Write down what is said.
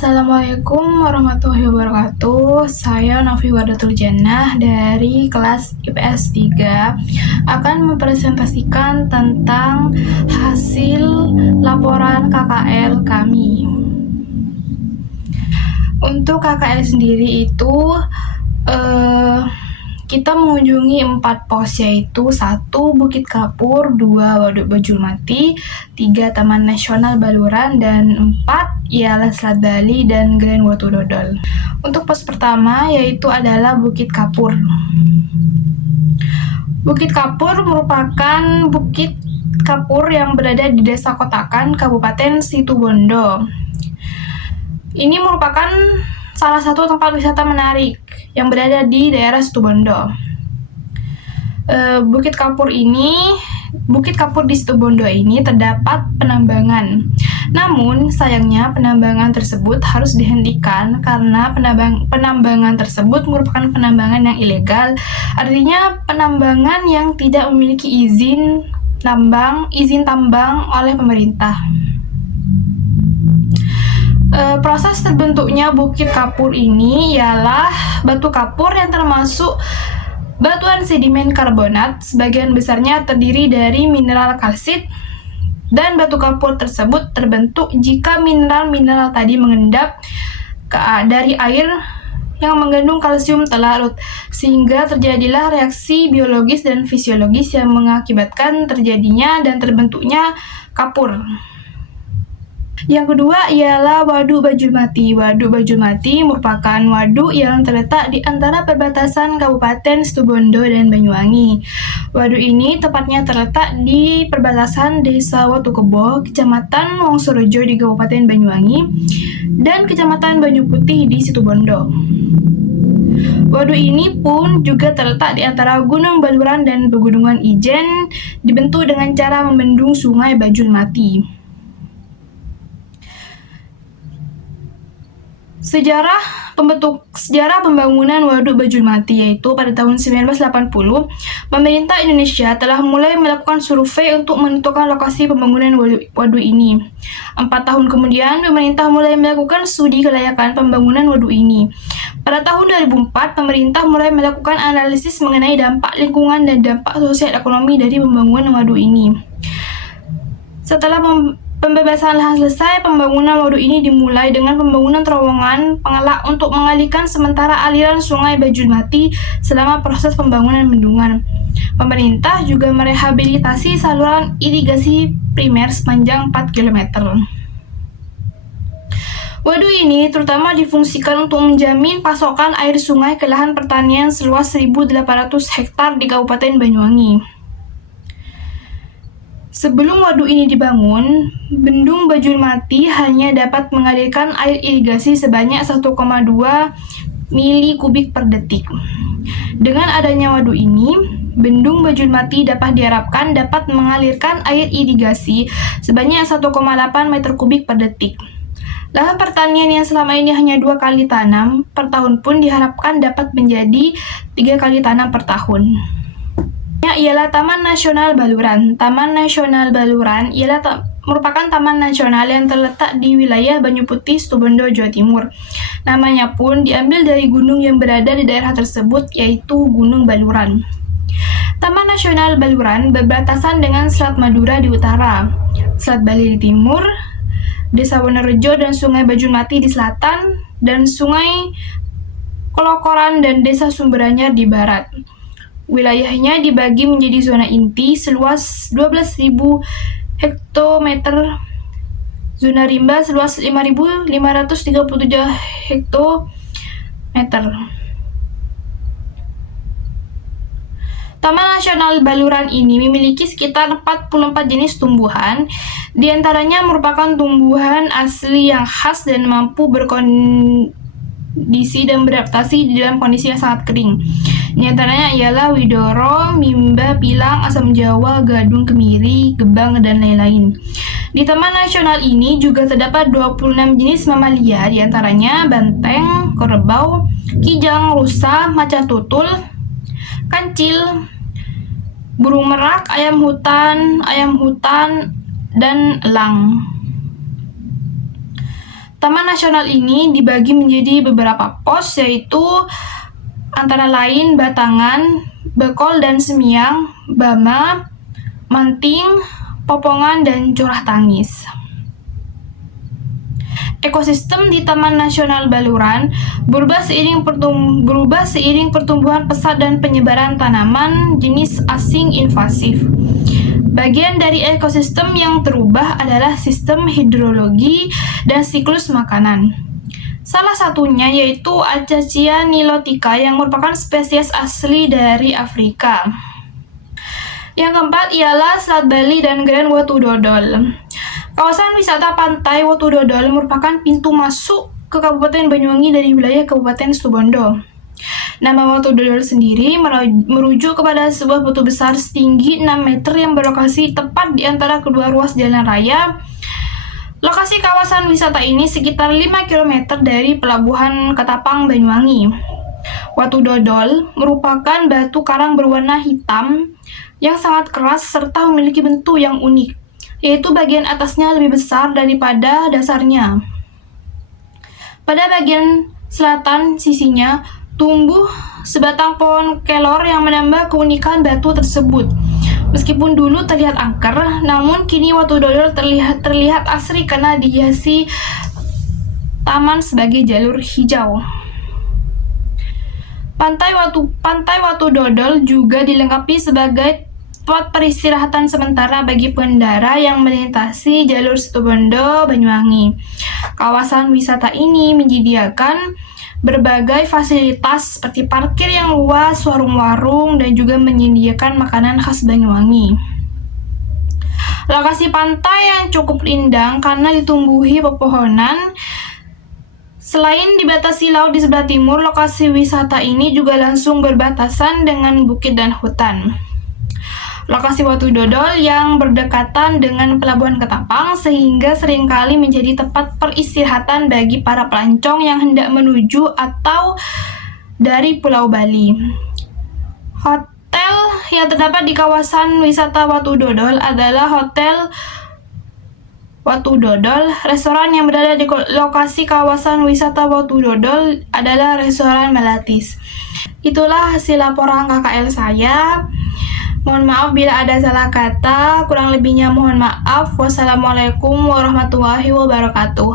Assalamualaikum warahmatullahi wabarakatuh. Saya Novi Wardatul Jannah dari kelas IPS 3 akan mempresentasikan tentang hasil laporan KKL kami. Untuk KKL sendiri itu kita mengunjungi 4 pos, yaitu 1 Bukit Kapur, 2 Waduk Bajulmati, 3 Taman Nasional Baluran, dan 4 ialah Selat Bali dan Grand Watu Dodol. Untuk pos pertama yaitu adalah Bukit Kapur. Bukit Kapur merupakan bukit kapur yang berada di Desa Kotakan, Kabupaten Situbondo. Ini merupakan salah satu tempat wisata menarik yang berada di daerah Situbondo. Bukit Kapur di Situbondo ini terdapat penambangan. Namun sayangnya penambangan tersebut harus dihentikan karena penambangan tersebut merupakan penambangan yang ilegal. Artinya penambangan yang tidak memiliki izin tambang oleh pemerintah. Proses terbentuknya Bukit Kapur ini ialah batu kapur yang termasuk batuan sedimen karbonat, sebagian besarnya terdiri dari mineral kalsit, dan batu kapur tersebut terbentuk jika mineral-mineral tadi mengendap dari air yang mengandung kalsium terlarut, sehingga terjadilah reaksi biologis dan fisiologis yang mengakibatkan terjadinya dan terbentuknya kapur. Yang kedua ialah Waduk Bajulmati. Waduk Bajulmati merupakan waduk yang terletak di antara perbatasan Kabupaten Situbondo dan Banyuwangi. Waduk ini tepatnya terletak di perbatasan Desa Watukebo, Kecamatan Wongsorejo di Kabupaten Banyuwangi, dan Kecamatan Banyu Putih di Situbondo. Waduk ini pun juga terletak di antara Gunung Baluran dan Pegunungan Ijen, dibentuk dengan cara membendung Sungai Bajulmati. Sejarah pembangunan Waduk Bajulmati yaitu pada tahun 1980, pemerintah Indonesia telah mulai melakukan survei untuk menentukan lokasi pembangunan waduk ini. 4 tahun kemudian, pemerintah mulai melakukan studi kelayakan pembangunan waduk ini. Pada tahun 2004, pemerintah mulai melakukan analisis mengenai dampak lingkungan dan dampak sosial ekonomi dari pembangunan waduk ini. Setelah pembebasan lahan selesai, pembangunan waduk ini dimulai dengan pembangunan terowongan pengelak untuk mengalihkan sementara aliran Sungai Bajulmati selama proses pembangunan bendungan. Pemerintah juga merehabilitasi saluran irigasi primer sepanjang 4 km. Waduk ini terutama difungsikan untuk menjamin pasokan air sungai ke lahan pertanian seluas 1.800 hektar di Kabupaten Banyuwangi. Sebelum waduk ini dibangun, Bendung Bajulmati hanya dapat mengalirkan air irigasi sebanyak 1,2 mili kubik per detik. Dengan adanya waduk ini, Bendung Bajulmati diharapkan dapat mengalirkan air irigasi sebanyak 1,8 meter kubik per detik. Lahan pertanian yang selama ini hanya 2 kali tanam per tahun pun diharapkan dapat menjadi 3 kali tanam per tahun. Ialah Taman Nasional Baluran. Taman Nasional Baluran merupakan taman nasional yang terletak di wilayah Banyu Putih, Situbondo, Jawa Timur. Namanya pun diambil dari gunung yang berada di daerah tersebut, yaitu Gunung Baluran. Taman Nasional Baluran berbatasan dengan Selat Madura di utara, Selat Bali di timur, Desa Wonorejo dan Sungai Bajulmati di selatan, dan Sungai Kelokoran dan Desa Sumberanyar di barat. Wilayahnya dibagi menjadi zona inti seluas 12.000 hektometer, zona rimba seluas 5.537 hektometer. Taman Nasional Baluran ini memiliki sekitar 44 jenis tumbuhan, diantaranya merupakan tumbuhan asli yang khas dan mampu berkondisi dan beradaptasi di dalam kondisi yang sangat kering. Di antaranya ialah widoro, mimba, pilang, asam jawa, gadung kemiri, gebang, dan lain-lain. Di Taman Nasional ini juga terdapat 26 jenis mamalia, di antaranya banteng, kerbau, kijang, rusa, macan tutul, kancil, burung merak, ayam hutan, dan elang. Taman nasional ini dibagi menjadi beberapa pos, yaitu antara lain Batangan, Bekol dan Semiang, Bama, Manting, Popongan, dan Curah Tangis. Ekosistem di Taman Nasional Baluran berubah seiring pertumbuhan pesat dan penyebaran tanaman jenis asing invasif. Bagian dari ekosistem yang terubah adalah sistem hidrologi dan siklus makanan. Salah satunya yaitu Acacia nilotica yang merupakan spesies asli dari Afrika. Yang keempat ialah Selat Bali dan Grand Watu Dodol. Kawasan wisata pantai Watu Dodol merupakan pintu masuk ke Kabupaten Banyuwangi dari wilayah Kabupaten Situbondo. Nama Watu Dodol sendiri merujuk kepada sebuah batu besar setinggi 6 meter yang berlokasi tepat di antara kedua ruas jalan raya. Lokasi kawasan wisata ini sekitar 5 km dari Pelabuhan Ketapang, Banyuwangi. Watu Dodol merupakan batu karang berwarna hitam yang sangat keras serta memiliki bentuk yang unik, yaitu bagian atasnya lebih besar daripada dasarnya. Pada bagian selatan sisinya tumbuh sebatang pohon kelor yang menambah keunikan batu tersebut. Meskipun dulu terlihat angker, namun kini Watu Dodol terlihat asri karena dihiasi taman sebagai jalur hijau. Pantai Watu Dodol juga dilengkapi sebagai tempat peristirahatan sementara bagi pengendara yang melintasi jalur Situbondo Banyuwangi. Kawasan wisata ini menyediakan berbagai fasilitas seperti parkir yang luas, warung-warung, dan juga menyediakan makanan khas Banyuwangi. Lokasi pantai yang cukup rindang karena ditumbuhi pepohonan. Selain dibatasi laut di sebelah timur, lokasi wisata ini juga langsung berbatasan dengan bukit dan hutan. Lokasi Watu Dodol yang berdekatan dengan Pelabuhan Ketapang sehingga seringkali menjadi tempat peristirahatan bagi para pelancong yang hendak menuju atau dari Pulau Bali. Hotel yang terdapat di kawasan wisata Watu Dodol adalah Hotel Watu Dodol. Restoran yang berada di lokasi kawasan wisata Watu Dodol adalah restoran Melatis. Itulah hasil laporan KKL saya. Mohon maaf bila ada salah kata, kurang lebihnya mohon maaf. Wassalamualaikum warahmatullahi wabarakatuh.